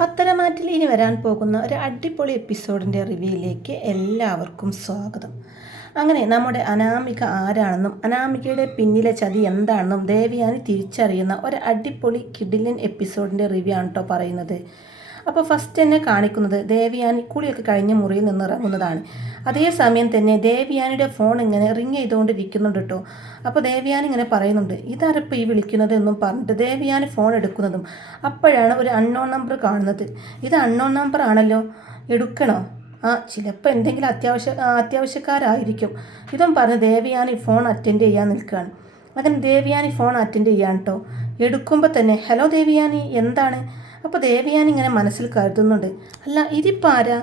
പത്തരമാറ്റിൽ ഇനി വരാൻ പോകുന്ന ഒരു അടിപൊളി എപ്പിസോഡിന്റെ റിവ്യൂയിലേക്ക് എല്ലാവർക്കും സ്വാഗതം. അങ്ങനെ നമ്മുടെ അനാമിക ആരാണെന്നും അനാമികയുടെ പിന്നിലെ ചതി എന്താണെന്നും ദേവിയാനി തിരിച്ചറിയുന്ന ഒരു അടിപൊളി കിഡിലിൻ എപ്പിസോഡിന്റെ റിവ്യൂ ആണ് കേട്ടോ പറയുന്നത്. അപ്പോൾ ഫസ്റ്റ് തന്നെ കാണിക്കുന്നത് ദേവിയാനി കുളിയൊക്കെ കഴിഞ്ഞ മുറിയിൽ നിന്ന് ഇറങ്ങുന്നതാണ്. അതേസമയം തന്നെ ദേവിയാനിയുടെ ഫോൺ ഇങ്ങനെ റിങ് ചെയ്തുകൊണ്ടിരിക്കുന്നുണ്ട് കേട്ടോ. അപ്പോൾ ദേവിയാനി ഇങ്ങനെ പറയുന്നുണ്ട് ഇതാരപ്പോൾ ഈ വിളിക്കുന്നത് എന്നും പറഞ്ഞിട്ട് ദേവിയാനി ഫോൺ എടുക്കുന്നതും അപ്പോഴാണ് ഒരു അൺനോൺ നമ്പർ കാണുന്നത്. ഇത് അൺനോൺ നമ്പർ ആണല്ലോ? എടുക്കണോ? ആ ചിലപ്പോൾ എന്തെങ്കിലും അത്യാവശ്യ അത്യാവശ്യക്കാരായിരിക്കും. ഇതും പറഞ്ഞ് ദേവിയാനി ഫോൺ അറ്റൻഡ് ചെയ്യാൻ നിൽക്കുകയാണ്. അങ്ങനെ ദേവിയാനി ഫോൺ അറ്റൻഡ് ചെയ്യാൻ കേട്ടോ. എടുക്കുമ്പോൾ തന്നെ ഹലോ ദേവിയാനി എന്താണ്? അപ്പോൾ ദേവിയാൻ ഇങ്ങനെ മനസ്സിൽ കരുതുന്നുണ്ട്. അല്ല ഇതിപ്പോൾ ആരാ?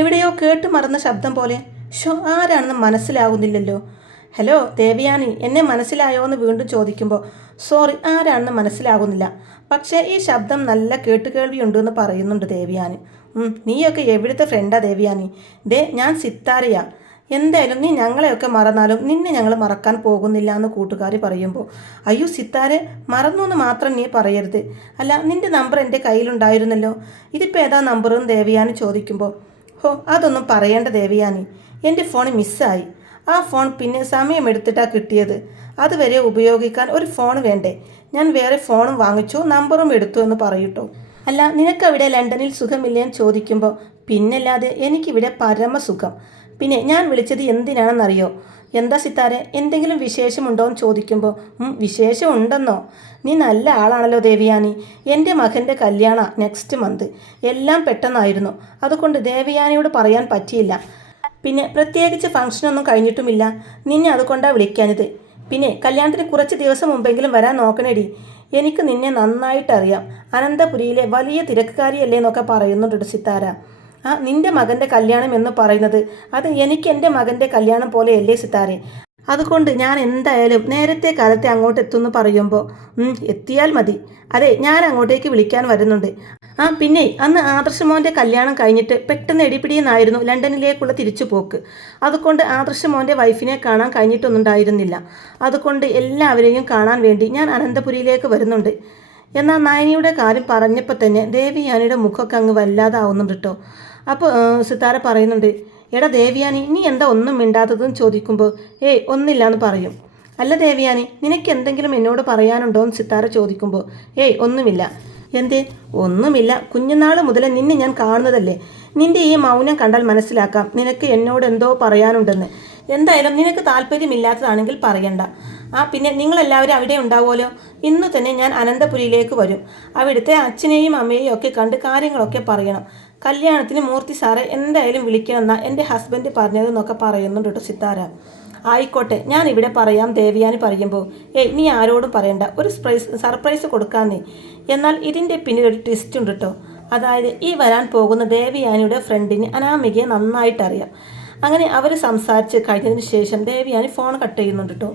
എവിടെയോ കേട്ട് മറന്ന ശബ്ദം പോലെ ഷോ ആരാണെന്ന് മനസ്സിലാകുന്നില്ലല്ലോ ഹലോ ദേവിയാനി എന്നെ മനസ്സിലായോ എന്ന് വീണ്ടും ചോദിക്കുമ്പോൾ സോറി ആരാണെന്ന് മനസ്സിലാകുന്നില്ല പക്ഷേ ഈ ശബ്ദം നല്ല കേട്ടുകേൾവിയുണ്ടെന്ന് പറയുന്നുണ്ട് ദേവിയാനി. നീയൊക്കെ എവിടുത്തെ ഫ്രണ്ടാ ദേവിയാനി? ദേ ഞാൻ സിത്താരയാ. എന്തായാലും നീ ഞങ്ങളെയൊക്കെ മറന്നാലും നിന്നെ ഞങ്ങൾ മറക്കാൻ പോകുന്നില്ല എന്ന് കൂട്ടുകാർ പറയുമ്പോൾ അയ്യോ സിത്താരെ മറന്നു എന്ന് മാത്രം നീ പറയരുത്. അല്ല നിന്റെ നമ്പർ എന്റെ കയ്യിലുണ്ടായിരുന്നല്ലോ. ഇതിപ്പോൾ ഏതാ നമ്പറും ദേവിയാനി ചോദിക്കുമ്പോൾ ഹോ അതൊന്നും പറയേണ്ട ദേവിയാനി. എന്റെ ഫോൺ മിസ്സായി. ആ ഫോൺ പിന്നെ സമയമെടുത്തിട്ടാണ് കിട്ടിയത്. അതുവരെ ഉപയോഗിക്കാൻ ഒരു ഫോൺ വേണ്ടേ? ഞാൻ വേറെ ഫോണും വാങ്ങിച്ചു നമ്പറും എടുത്തു എന്ന് പറയൂട്ടോ. അല്ല നിനക്കവിടെ ലണ്ടനിൽ സുഖമില്ലേന്ന് ചോദിക്കുമ്പോൾ പിന്നല്ലാതെ എനിക്കിവിടെ പരമസുഖം. പിന്നെ ഞാൻ വിളിച്ചത് എന്തിനാണെന്നറിയോ? എന്താ സിത്താരെ എന്തെങ്കിലും വിശേഷമുണ്ടോ എന്ന് ചോദിക്കുമ്പോൾ വിശേഷമുണ്ടെന്നോ? നീ നല്ല ആളാണല്ലോ ദേവിയാനി. എന്റെ മകന്റെ കല്യാണ നെക്സ്റ്റ് മന്ത് എല്ലാം പെട്ടെന്നായിരുന്നു. അതുകൊണ്ട് ദേവിയാനിയോട് പറയാൻ പറ്റിയില്ല. പിന്നെ പ്രത്യേകിച്ച് ഫംഗ്ഷനൊന്നും കഴിഞ്ഞിട്ടുമില്ല. നിന്നെ അതുകൊണ്ടാണ് വിളിക്കാഞ്ഞത്. പിന്നെ കല്യാണത്തിന് കുറച്ച് ദിവസം മുമ്പെങ്കിലും വരാൻ നോക്കണേടി. എനിക്ക് നിന്നെ നന്നായിട്ടറിയാം. അനന്തപുരിയിലെ വലിയ തിരക്കുകാരിയല്ലേ എന്നൊക്കെ പറയുന്നുണ്ട് സിത്താര. ആ നിന്റെ മകന്റെ കല്യാണം എന്ന് പറയുന്നത്. അത് എനിക്ക് എന്റെ മകന്റെ കല്യാണം പോലെയല്ലേ സിത്താരെ? അതുകൊണ്ട് ഞാൻ എന്തായാലും നേരത്തെ കാലത്തെ അങ്ങോട്ട് എത്തുമെന്ന് പറയുമ്പോൾ എത്തിയാൽ മതി. അതെ ഞാൻ അങ്ങോട്ടേക്ക് വിളിക്കാൻ വരുന്നുണ്ട്. ആ പിന്നെ അന്ന് ആദർശമോന്റെ കല്യാണം കഴിഞ്ഞിട്ട് പെട്ടെന്ന് എടിപിടിയെന്നായിരുന്നു ലണ്ടനിലേക്കുള്ള തിരിച്ചുപോക്ക്. അതുകൊണ്ട് ആദർശമോന്റെ വൈഫിനെ കാണാൻ കഴിഞ്ഞിട്ടൊന്നുണ്ടായിരുന്നില്ല. അതുകൊണ്ട് എല്ലാവരെയും കാണാൻ വേണ്ടി ഞാൻ അനന്തപുരിയിലേക്ക് വരുന്നുണ്ട്. എന്നാൽ നയനിയുടെ കാര്യം പറഞ്ഞപ്പോൾ തന്നെ ദേവിയാനിയുടെ മുഖമൊക്കെ അങ്ങ് വല്ലാതാവുന്നുണ്ട് കേട്ടോ. അപ്പോൾ സിത്താര പറയുന്നുണ്ട് എടാ ദേവിയാനി നീ എന്താ ഒന്നും മിണ്ടാത്തതെന്ന് ചോദിക്കുമ്പോൾ ഏയ് ഒന്നില്ല എന്ന് പറയും. അല്ല ദേവിയാനി നിനക്ക് എന്തെങ്കിലും എന്നോട് പറയാനുണ്ടോ? എന്ന് സിത്താര ചോദിക്കുമ്പോൾ ഏയ് ഒന്നുമില്ല. എന്തേ? ഒന്നുമില്ല. കുഞ്ഞുനാൾ മുതൽ നിന്നെ ഞാൻ കാണുന്നതല്ലേ. നിന്റെ ഈ മൗനം കണ്ടാൽ മനസ്സിലാക്കാം. നിനക്ക് എന്നോട് എന്തോ പറയാനുണ്ടെന്ന്. എന്തായാലും നിനക്ക് താല്പര്യമില്ലാത്തതാണെങ്കിൽ പറയണ്ട. ആ പിന്നെ നിങ്ങളെല്ലാവരും അവിടെ ഉണ്ടാവുമല്ലോ? ഇന്ന് തന്നെ ഞാൻ അനന്തപുരിയിലേക്ക് വരും. അവിടുത്തെ അച്ഛനെയും അമ്മയെയും ഒക്കെ കണ്ട് കാര്യങ്ങളൊക്കെ പറയണം. കല്യാണത്തിന് മൂർത്തി സാറെ എന്തായാലും വിളിക്കണമെന്നാണ് എന്റെ ഹസ്ബൻഡ് പറഞ്ഞതെന്നൊക്കെ പറയുന്നുണ്ട് കേട്ടോ സിത്താര. ആയിക്കോട്ടെ ഞാൻ ഇവിടെ പറയാം ദേവിയാനി പറയുമ്പോൾ. ഏയ് നീ ആരോടും പറയണ്ട. ഒരു സർപ്രൈസ് സർപ്രൈസ് കൊടുക്കാന്നേ. എന്നാൽ ഇതിന്റെ പിന്നിൽ ഒരു ട്വിസ്റ്റ് ഉണ്ട് കേട്ടോ അതായത് ഈ വരാൻ പോകുന്ന ദേവിയാനിയുടെ ഫ്രണ്ടിന് അനാമികയെ നന്നായിട്ടറിയാം. അങ്ങനെ അവർ സംസാരിച്ച് കഴിഞ്ഞതിന് ശേഷം ദേവിയാനി ഫോൺ കട്ട് ചെയ്യുന്നുണ്ട് കേട്ടോ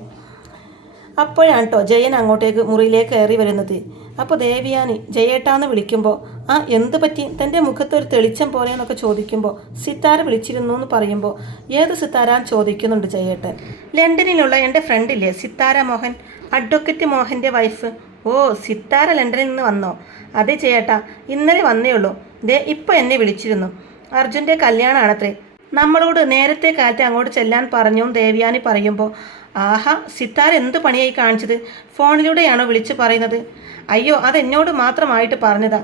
അപ്പോഴാണ് കേട്ടോ ജയൻ അങ്ങോട്ടേക്ക് മുറിയിലേക്ക് കയറി വരുന്നത്. അപ്പോൾ ദേവിയാനി ജയേട്ടാന്ന് വിളിക്കുമ്പോൾ ആ എന്ത് പറ്റി? തന്റെ മുഖത്ത് ഒരു തെളിച്ചം പോലെ എന്നൊക്കെ ചോദിക്കുമ്പോൾ സിത്താര വിളിച്ചിരുന്നു എന്ന് പറയുമ്പോൾ ഏത് സിത്താരാന്ന് ചോദിക്കുന്നുണ്ട് ജയേട്ടൻ. ലണ്ടനിലുള്ള എന്റെ ഫ്രണ്ടില്ലേ സിത്താര മോഹൻ? അഡ്വക്കറ്റ് മോഹന്റെ വൈഫ് ഓ സിത്താര ലണ്ടനിൽ നിന്ന് വന്നോ? അതെ ചേട്ടാ ഇന്നലെ വന്നേ ഉള്ളൂ. ദേ ഇപ്പോൾ എന്നെ വിളിച്ചിരുന്നു. അർജുന്റെ കല്യാണമാണത്രേ നമ്മളോട് നേരത്തെ കാലത്തെ അങ്ങോട്ട് ചെല്ലാൻ പറഞ്ഞു ദേവ്യാനി പറയുമ്പോൾ ആഹാ സിത്താർ എന്ത് പണിയായി കാണിച്ചത്? ഫോണിലൂടെയാണോ വിളിച്ചു പറയുന്നത്? അയ്യോ അതെന്നോട് മാത്രമായിട്ട് പറഞ്ഞതാ.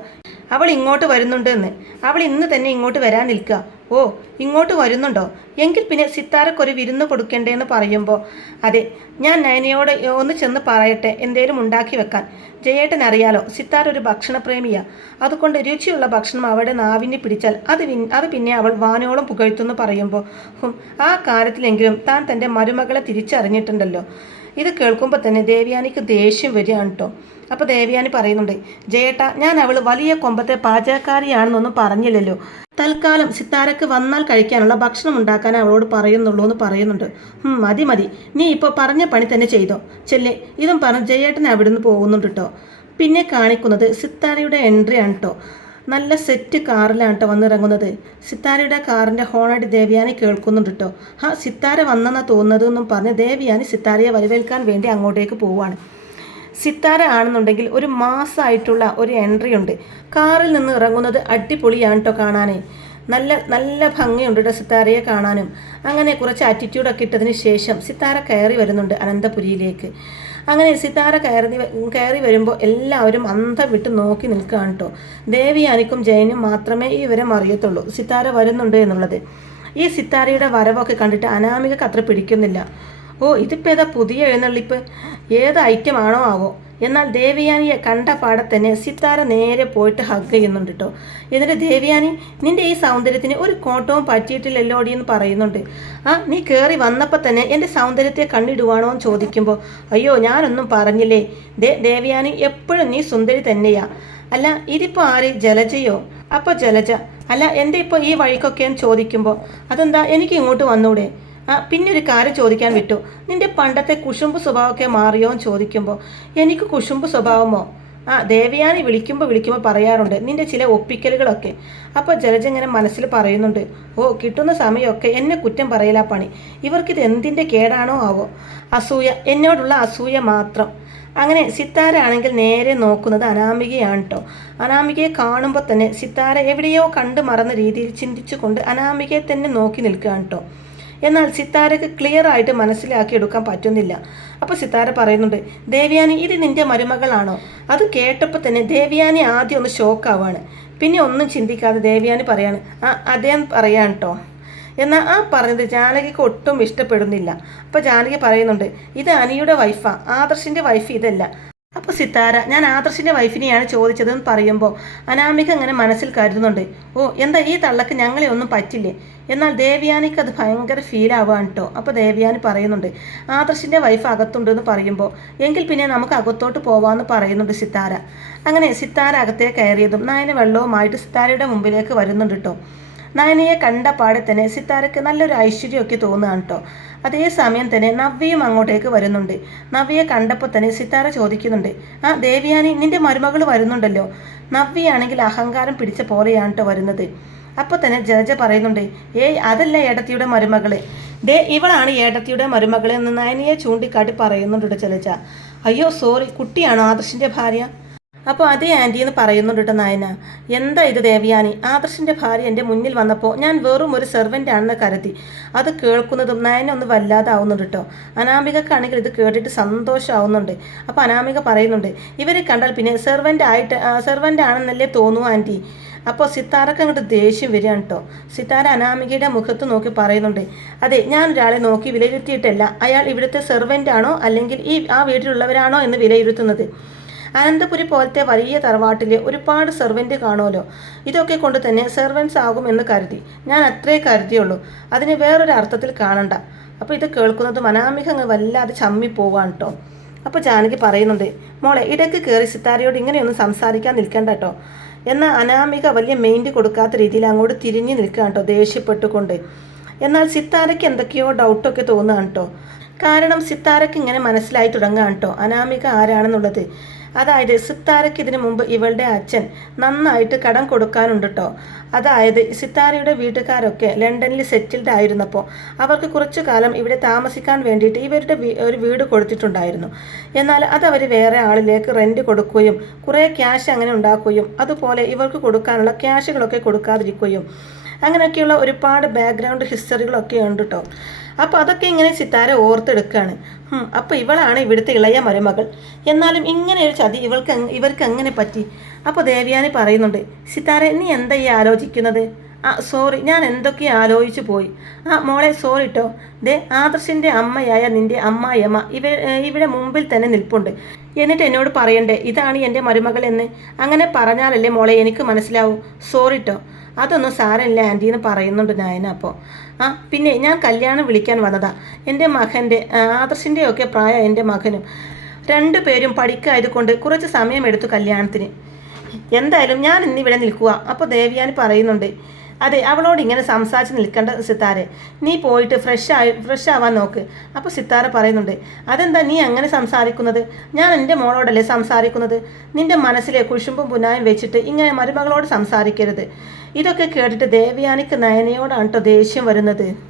അവൾ ഇങ്ങോട്ട് വരുന്നുണ്ട് എന്ന് അവൾ ഇന്ന് തന്നെ ഇങ്ങോട്ട് വരാൻ നിൽക്കുക. ഓ ഇങ്ങോട്ട് വരുന്നുണ്ടോ? എങ്കിൽ പിന്നെ സിത്താരക്കൊരു വിരുന്ന് കൊടുക്കേണ്ടേന്ന് പറയുമ്പോൾ അതെ ഞാൻ നയനയോട് ഒന്ന് ചെന്ന് പറയട്ടെ എന്തേലും ഉണ്ടാക്കി വെക്കാൻ. ജയേട്ടൻ അറിയാലോ സിത്താർ ഒരു ഭക്ഷണപ്രേമിയാ. അതുകൊണ്ട് രുചിയുള്ള ഭക്ഷണം അവളുടെ നാവിന് പിടിച്ചാൽ അത് അത് പിന്നെ അവൾ വാനോളം പുകഴ്ത്തുന്നു പറയുമ്പോൾ ആ കാര്യത്തിലെങ്കിലും താൻ തന്റെ മരുമകളെ തിരിച്ചറിഞ്ഞിട്ടുണ്ടല്ലോ. ഇത് കേൾക്കുമ്പോൾ തന്നെ ദേവ്യാനിക്ക് ദേഷ്യം വരികയാണ് കേട്ടോ അപ്പോൾ ദേവ്യാനി പറയുന്നുണ്ട് ജയേട്ട ഞാൻ അവൾ വലിയ കൊമ്പത്തെ പാചകക്കാരിയാണെന്നൊന്നും പറഞ്ഞില്ലല്ലോ. തൽക്കാലം സിത്താരക്ക് വന്നാൽ കഴിക്കാനുള്ള ഭക്ഷണം ഉണ്ടാക്കാൻ അവളോട് പറയുന്നുള്ളൂ എന്ന് പറയുന്നുണ്ട്. മതി മതി. നീ ഇപ്പോൾ പറഞ്ഞ പണി തന്നെ ചെയ്തോ. ചെല്ലേ. ഇതും പറഞ്ഞ് ജയേട്ടൻ അവിടുന്ന് പോകുന്നുണ്ട് കേട്ടോ പിന്നെ കാണിക്കുന്നത് സിത്താരയുടെ എൻട്രി ആണ് കേട്ടോ നല്ല സെറ്റ് കാറിലാണ് കേട്ടോ വന്നിറങ്ങുന്നത്. സിത്താരയുടെ കാറിന്റെ ഹോണടി ദേവ്യാനി കേൾക്കുന്നുണ്ട് കേട്ടോ ആ സിത്താര വന്നെന്നാ തോന്നുന്നത് എന്നും പറഞ്ഞ് ദേവ്യാനി സിത്താരയെ വരവേൽക്കാൻ വേണ്ടി അങ്ങോട്ടേക്ക് പോവാണ്. സിത്താര ആണെന്നുണ്ടെങ്കിൽ ഒരു മാസമായിട്ടുള്ള ഒരു എൻട്രി ഉണ്ട്. കാറിൽ നിന്ന് ഇറങ്ങുന്നത് അടിപൊളിയാണ് കേട്ടോ കാണാനേ. നല്ല നല്ല ഭംഗിയുണ്ട് കേട്ടോ സിത്താരയെ കാണാനും. അങ്ങനെ കുറച്ച് ആറ്റിറ്റ്യൂഡൊക്കെ ഇട്ടതിന് ശേഷം സിത്താര കയറി വരുന്നുണ്ട് അനന്തപുരിയിലേക്ക്. അങ്ങനെ സിത്താര കയറി കയറി വരുമ്പോൾ എല്ലാവരും അന്തം വിട്ട് നോക്കി നിൽക്കുകയാണ് കേട്ടോ ദേവിയാനിക്കും ജയനും മാത്രമേ ഈ വിവരം അറിയത്തുള്ളൂ. സിത്താര വരുന്നുണ്ട് എന്നുള്ളത്. ഈ സിത്താരയുടെ വരവൊക്കെ കണ്ടിട്ട് അനാമിക കത്ര പിടിക്കുന്നില്ല ഓ ഇതിപ്പോൾ ഏതാ പുതിയ എഴുന്നള്ളിപ്പ്? ഏത് ആണോ ആവോ. എന്നാൽ ദേവിയാനിയെ കണ്ട പാടെ തന്നെ സിത്താര നേരെ പോയിട്ട് ഹഗ് ചെയ്യുന്നുണ്ട് കേട്ടോ എന്നിട്ട് ദേവിയാനി നിന്റെ ഈ സൗന്ദര്യത്തിന് ഒരു കോട്ടവും പറ്റിയിട്ടില്ലല്ലോ എന്ന് പറയുന്നുണ്ട്. ആ നീ കയറി വന്നപ്പോൾ തന്നെ എന്റെ സൗന്ദര്യത്തെ കണ്ണിടുവാണോ എന്ന് ചോദിക്കുമ്പോൾ അയ്യോ ഞാനൊന്നും പറഞ്ഞില്ലേ? ദേ ദേവിയാനി എപ്പോഴും നീ സുന്ദരി തന്നെയാ. അല്ല ഇതിപ്പോൾ ആര്? ജലജയോ? അപ്പോൾ ജലജ. അല്ല എന്റെ ഇപ്പോൾ ഈ വഴിക്കൊക്കെ എന്ന് ചോദിക്കുമ്പോൾ അതെന്താ? എനിക്ക് ഇങ്ങോട്ട് വന്നൂടെ? പിന്നെ ഒരു കാര്യം ചോദിക്കാൻ വിട്ടു. നിന്റെ പണ്ടത്തെ കുശുമ്പ് സ്വഭാവമൊക്കെ മാറിയോ എന്ന് ചോദിക്കുമ്പോൾ എനിക്ക് കുശുമ്പ് സ്വഭാവമോ? ആ ദേവയാനി വിളിക്കുമ്പോൾ വിളിക്കുമ്പോൾ പറയാറുണ്ട് നിന്റെ ചില ഒപ്പിക്കലുകളൊക്കെ. അപ്പോൾ ജലജ ഇങ്ങനെ മനസ്സിൽ പറയുന്നുണ്ട് ഓ കിട്ടുന്ന സമയമൊക്കെ എന്നെ കുറ്റം പറയലാ പണി. ഇവർക്കിത് എന്തിന്റെ കേടാണോ ആവോ? അസൂയ എന്നോടുള്ള അസൂയ മാത്രം. അങ്ങനെ സിത്താര ആണെങ്കിൽ നേരെ നോക്കുന്നത് അനാമികയാണ് കേട്ടോ അനാമികയെ കാണുമ്പോൾ തന്നെ സിത്താര എവിടെയോ കണ്ടു മറന്ന രീതിയിൽ ചിന്തിച്ചുകൊണ്ട് അനാമികയെ തന്നെ നോക്കി നിൽക്കുകയാണ് കേട്ടോ എന്നാൽ സിത്താരക്ക് ക്ലിയർ ആയിട്ട് മനസ്സിലാക്കി എടുക്കാൻ പറ്റുന്നില്ല. അപ്പോൾ സിത്താര പറയുന്നുണ്ട് ദേവ്യാനി ഇത് നിന്റെ മരുമകളാണോ? അത് കേട്ടപ്പോൾ തന്നെ ദേവ്യാനി ആദ്യം ഒന്ന് ഷോക്ക് ആവാണ്. പിന്നെ ഒന്നും ചിന്തിക്കാതെ ദേവ്യാനി പറയാണ് ആ അദ്ദേഹം പറയാൻ കേട്ടോ എന്നാൽ ആ പറഞ്ഞത് ജാനകിക്ക് ഒട്ടും ഇഷ്ടപ്പെടുന്നില്ല. അപ്പോൾ ജാനകി പറയുന്നുണ്ട് ഇത് അനിയുടെ വൈഫാ ആദർശിന്റെ വൈഫ് ഇതല്ല. അപ്പോൾ സിത്താര ഞാൻ ആദർശിന്റെ വൈഫിനെയാണ് ചോദിച്ചതെന്ന് പറയുമ്പോൾ അനാമിക അങ്ങനെ മനസ്സിൽ കരുതുന്നുണ്ട്. ഓ എന്താ ഈ തള്ളക്ക് ഞങ്ങളെ ഒന്നും പറ്റില്ലേ? എന്നാൽ ദേവയാനിക്ക് അത് ഭയങ്കര ഫീൽ ആവുകയാണ് കേട്ടോ അപ്പോൾ ദേവയാനി പറയുന്നുണ്ട് ആദർശിന്റെ വൈഫ് അകത്തുണ്ടെന്ന് പറയുമ്പോൾ എങ്കിൽ പിന്നെ നമുക്ക് അകത്തോട്ട് പോവാമെന്ന് പറയുന്നുണ്ട് സിത്താര. അങ്ങനെ സിത്താര അകത്തേക്ക് കയറിയതും നായന വെള്ളവുമായിട്ട് സിത്താരയുടെ മുമ്പിലേക്ക് വരുന്നുണ്ട് കേട്ടോ നയനയെ കണ്ട പാടെ തന്നെ സിത്താരക്ക് നല്ലൊരു ഐശ്വര്യമൊക്കെ തോന്നുകയാണ് കേട്ടോ അതേസമയം തന്നെ നവ്യയും അങ്ങോട്ടേക്ക് വരുന്നുണ്ട്. നവ്യയെ കണ്ടപ്പോൾ തന്നെ സിത്താര ചോദിക്കുന്നുണ്ട് ആ ദേവിയാനി നിന്റെ മരുമകൾ വരുന്നുണ്ടല്ലോ. നവ്യയാണെങ്കിൽ അഹങ്കാരം പിടിച്ച പോലെയാണ് വരുന്നത്. അപ്പോൾ തന്നെ ജലജ പറയുന്നുണ്ട് ഏയ് അതല്ല ഏടത്തിയുടെ മരുമകൾ. ദേ ഇവളാണ് ഏടത്തിയുടെ മരുമകളെ എന്ന് നയനിയെ ചൂണ്ടിക്കാട്ടി പറയുന്നുണ്ട് ജലജ അയ്യോ സോറി കുട്ടിയാണോ ആദർശിന്റെ ഭാര്യ? അപ്പോൾ അതേ ആന്റി എന്ന് പറയുന്നുണ്ട് കേട്ടോ നായന. എന്താ ഇത് ദേവയാനി? ആദർശിന്റെ ഭാര്യ എന്റെ മുന്നിൽ വന്നപ്പോൾ ഞാൻ വെറും ഒരു സെർവന്റ് ആണെന്ന് കരുതി. അത് കേൾക്കുന്നതും നയന ഒന്ന് വല്ലാതെ ആവുന്നുണ്ട് കേട്ടോ അനാമികക്കാണെങ്കിൽ ഇത് കേട്ടിട്ട് സന്തോഷമാവുന്നുണ്ട് അപ്പോൾ അനാമിക പറയുന്നുണ്ട് ഇവരെ കണ്ടാൽ പിന്നെ സെർവന്റ് ആയിട്ട് സെർവന്റ് ആണെന്നല്ലേ തോന്നുവോ ആന്റി അപ്പോൾ സിത്താരക്ക് അങ്ങോട്ട് ദേഷ്യം വരികയാണ് കേട്ടോ സിത്താര അനാമികയുടെ മുഖത്ത് നോക്കി പറയുന്നുണ്ട് അതെ ഞാൻ ഒരാളെ നോക്കി വിലയിരുത്തിയിട്ടല്ല. അയാൾ ഇവിടുത്തെ സെർവന്റ് ആണോ അല്ലെങ്കിൽ ഈ ആ വീട്ടിലുള്ളവരാണോ എന്ന് വിലയിരുത്തുന്നത്? അനന്തപുരി പോലത്തെ വലിയ തറവാട്ടിൽ ഒരുപാട് സെർവന്റ് കാണുമല്ലോ. ഇതൊക്കെ കൊണ്ട് തന്നെ സെർവൻസ് ആകുമെന്ന് കരുതി. ഞാൻ അത്രേ കരുതിയുള്ളൂ. അതിനെ വേറൊരു അർത്ഥത്തിൽ കാണണ്ട. അപ്പോൾ ഇത് കേൾക്കുന്നത് അനാമിക വല്ലാതെ ചമ്മി പോവാണ് കേട്ടോ അപ്പോൾ ജാനകി പറയുന്നുണ്ട് മോളെ ഇടയ്ക്ക് കയറി സിത്താരയോട് ഇങ്ങനെയൊന്നും സംസാരിക്കാൻ നിൽക്കണ്ട കേട്ടോ എന്നാൽ അനാമിക വലിയ മെയിന്റ് കൊടുക്കാത്ത രീതിയിൽ അങ്ങോട്ട് തിരിഞ്ഞു നിൽക്കുകയാണ് കേട്ടോ ദേഷ്യപ്പെട്ടുകൊണ്ട്. എന്നാൽ സിത്താരയ്ക്ക് എന്തൊക്കെയോ ഡൗട്ടൊക്കെ തോന്നുകയാണ് കേട്ടോ കാരണം സിത്താരയ്ക്ക് ഇങ്ങനെ മനസ്സിലായി തുടങ്ങുകയാണ് കേട്ടോ അനാമിക ആരാണെന്നുള്ളത് അതായത് സിത്താരയ്ക്ക് ഇതിനു മുമ്പ് ഇവളുടെ അച്ഛൻ നന്നായിട്ട് കടം കൊടുക്കാനുണ്ട് കേട്ടോ അതായത് സിത്താരയുടെ വീട്ടുകാരൊക്കെ ലണ്ടനിൽ സെറ്റിൽഡ് ആയിരുന്നപ്പോൾ അവർക്ക് കുറച്ചു കാലം ഇവിടെ താമസിക്കാൻ വേണ്ടിയിട്ട് ഇവരുടെ ഒരു വീട് കൊടുത്തിട്ടുണ്ടായിരുന്നു. എന്നാൽ അത് അവർ വേറെ ആളിലേക്ക് റെന്റ് കൊടുക്കുകയും കുറേ ക്യാഷ് അങ്ങനെ ഉണ്ടാക്കുകയും അതുപോലെ ഇവർക്ക് കൊടുക്കാനുള്ള ക്യാഷുകളൊക്കെ കൊടുക്കാതിരിക്കുകയും അങ്ങനെയൊക്കെയുള്ള ഒരുപാട് ബാക്ക്ഗ്രൗണ്ട് ഹിസ്റ്ററികളൊക്കെ ഉണ്ട് കേട്ടോ അപ്പോൾ അതൊക്കെ ഇങ്ങനെ സിത്താര ഓർത്തെടുക്കുകയാണ് അപ്പോൾ ഇവളാണ് ഇവിടുത്തെ ഇളയ മരുമകൾ. എന്നാലും ഇങ്ങനെ ഒരു ചതി ഇവൾക്ക് ഇവർക്ക് എങ്ങനെ പറ്റി? അപ്പോൾ ദേവ്യാനി പറയുന്നുണ്ട് സിത്താര നീ എന്താ ഈ ആലോചിക്കുന്നത്? ആ സോറി ഞാൻ എന്തൊക്കെ ആലോചിച്ചു പോയി. ആ മോളെ സോറി കേട്ടോ ദേ ആദർശിന്റെ അമ്മയായ നിന്റെ അമ്മായിയമ്മ ഇവ ഇവിടെ മുമ്പിൽ തന്നെ നിൽപ്പുണ്ട്. എന്നിട്ട് എന്നോട് പറയണ്ടേ ഇതാണ് എന്റെ മരുമകൾ എന്ന്? അങ്ങനെ പറഞ്ഞാലല്ലേ മോളെ എനിക്ക് മനസ്സിലാവൂ. സോറി കേട്ടോ അതൊന്നും സാരമില്ല ആന്റി എന്ന് പറയുന്നുണ്ട് നായന അപ്പോൾ ആ പിന്നെ ഞാൻ കല്യാണം വിളിക്കാൻ വന്നതാ. എന്റെ മകന്റെ ആദർശിന്റെ ഒക്കെ പ്രായം എന്റെ മകനും. രണ്ടു പേരും പഠിക്കായതുകൊണ്ട് കുറച്ച് സമയമെടുത്തു കല്യാണത്തിന്. എന്തായാലും ഞാൻ ഇന്നിവിടെ നിൽക്കുക അപ്പോൾ ദേവിയാൻ പറയുന്നുണ്ട് അതെ അവളോട് ഇങ്ങനെ സംസാരിച്ച് നിൽക്കേണ്ട സിത്താരെ നീ പോയിട്ട് ഫ്രഷ് ആയി ഫ്രഷ് ആവാൻ നോക്ക്. അപ്പോൾ സിത്താര പറയുന്നുണ്ട് അതെന്താ നീ അങ്ങനെ സംസാരിക്കുന്നത്? ഞാൻ എന്റെ മോളോടല്ലേ സംസാരിക്കുന്നത്? നിന്റെ മനസ്സിലെ കുശുമ്പും പുനായും വെച്ചിട്ട് ഇങ്ങനെ മരുമകളോട് സംസാരിക്കരുത്. ഇതൊക്കെ കേട്ടിട്ട് ദേവയാനിക്ക് നയനയോടാണ് കേട്ടോ ദേഷ്യം വരുന്നത്.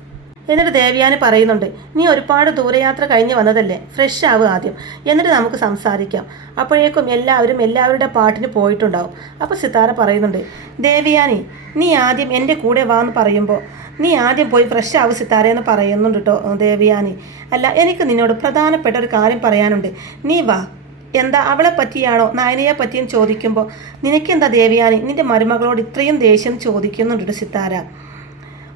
എന്നിട്ട് ദേവയാനി പറയുന്നുണ്ട് നീ ഒരുപാട് ദൂരയാത്ര കഴിഞ്ഞ് വന്നതല്ലേ? ഫ്രഷ് ആവുക ആദ്യം. എന്നിട്ട് നമുക്ക് സംസാരിക്കാം. അപ്പോഴേക്കും എല്ലാവരും എല്ലാവരുടെ പാട്ടിന് പോയിട്ടുണ്ടാവും. അപ്പോൾ സിതാര പറയുന്നുണ്ട് ദേവിയാനി നീ ആദ്യം എന്റെ കൂടെ വാ എന്ന് പറയുമ്പോൾ നീ ആദ്യം പോയി ഫ്രഷ് ആവും സിത്താരയെന്ന് പറയുന്നുണ്ട് കേട്ടോ ദേവിയാനി. അല്ല എനിക്ക് നിന്നോട് പ്രധാനപ്പെട്ട ഒരു കാര്യം പറയാനുണ്ട്. നീ വാ. എന്താ അവളെ പറ്റിയാണോ നായനയെ പറ്റിയും ചോദിക്കുമ്പോൾ നിനക്കെന്താ ദേവിയാനി? നിന്റെ മരുമകളോട് ഇത്രയും ദേഷ്യം ചോദിക്കുന്നുണ്ട് സിത്താര.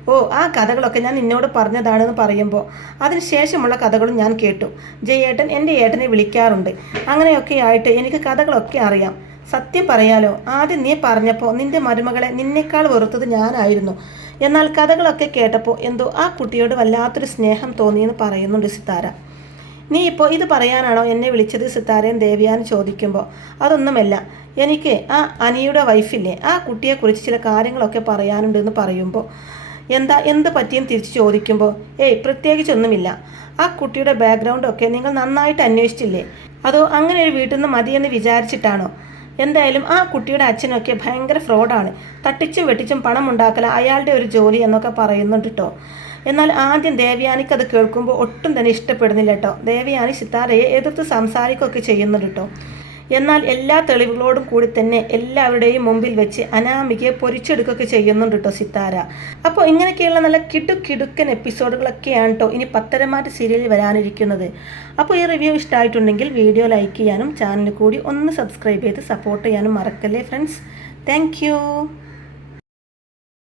ഓ ആ കഥകളൊക്കെ ഞാൻ നിന്നോട് പറഞ്ഞതാണെന്ന് പറയുമ്പോൾ അതിനുശേഷമുള്ള കഥകളും ഞാൻ കേട്ടു. ജയേട്ടൻ എന്റെ ഏട്ടനെ വിളിക്കാറുണ്ട്. അങ്ങനെയൊക്കെ ആയിട്ട് എനിക്ക് കഥകളൊക്കെ അറിയാം. സത്യം പറയാലോ ആദ്യം നീ പറഞ്ഞപ്പോൾ നിന്റെ മരുമകളെ നിന്നേക്കാൾ വെറുത്തത് ഞാനായിരുന്നു. എന്നാൽ കഥകളൊക്കെ കേട്ടപ്പോൾ എന്തോ ആ കുട്ടിയോട് വല്ലാത്തൊരു സ്നേഹം തോന്നിയെന്ന് പറയുന്നുണ്ട് സിത്താര. നീ ഇപ്പോൾ ഇത് പറയാനാണോ എന്നെ വിളിച്ചത് സിത്താരയും ദേവിയാന്ന് ചോദിക്കുമ്പോൾ അതൊന്നുമല്ല. എനിക്ക് ആ അനിയുടെ വൈഫില്ലേ ആ കുട്ടിയെക്കുറിച്ച് ചില കാര്യങ്ങളൊക്കെ പറയാനുണ്ടെന്ന് പറയുമ്പോൾ എന്താ എന്ത് പറ്റിയും തിരിച്ച് ചോദിക്കുമ്പോൾ ഏയ് പ്രത്യേകിച്ചൊന്നുമില്ല. ആ കുട്ടിയുടെ ബാക്ക്ഗ്രൗണ്ടൊക്കെ നിങ്ങൾ നന്നായിട്ട് അന്വേഷിച്ചില്ലേ? അതോ അങ്ങനെ ഒരു വീട്ടിൽ നിന്ന് മതിയെന്ന് വിചാരിച്ചിട്ടാണോ? എന്തായാലും ആ കുട്ടിയുടെ അച്ഛനൊക്കെ ഭയങ്കര ഫ്രോഡാണ് തട്ടിച്ചും വെട്ടിച്ചും പണം ഉണ്ടാക്കല അയാളുടെ ഒരു ജോലി എന്നൊക്കെ പറയുന്നുണ്ട് കേട്ടോ എന്നാൽ ആദ്യം ദേവയാനിക്ക് അത് കേൾക്കുമ്പോൾ ഒട്ടും തന്നെ ഇഷ്ടപ്പെടുന്നില്ല കേട്ടോ ദേവയാനി സിത്താരയെ എതിർത്ത് സംസാരിക്കുകയൊക്കെ ചെയ്യുന്നുണ്ട് കേട്ടോ എന്നാൽ എല്ലാ തെളിവുകളോടും കൂടി തന്നെ എല്ലാവരുടെയും മുമ്പിൽ വെച്ച് അനാമികയെ പൊരിച്ചെടുക്കുകയൊക്കെ ചെയ്യുന്നുണ്ട് കേട്ടോ സിത്താര. അപ്പോൾ ഇങ്ങനെയൊക്കെയുള്ള നല്ല കിടു കിടുക്കൻ എപ്പിസോഡുകളൊക്കെയാണ് കേട്ടോ ഇനി പത്തരമാറ്റ് സീരിയലിൽ വരാനിരിക്കുന്നത്. അപ്പോൾ ഈ റിവ്യൂ ഇഷ്ടമായിട്ടുണ്ടെങ്കിൽ വീഡിയോ ലൈക്ക് ചെയ്യാനും ചാനൽ കൂടി ഒന്ന് സബ്സ്ക്രൈബ് ചെയ്ത് സപ്പോർട്ട് ചെയ്യാനും മറക്കല്ലേ ഫ്രണ്ട്സ്? താങ്ക്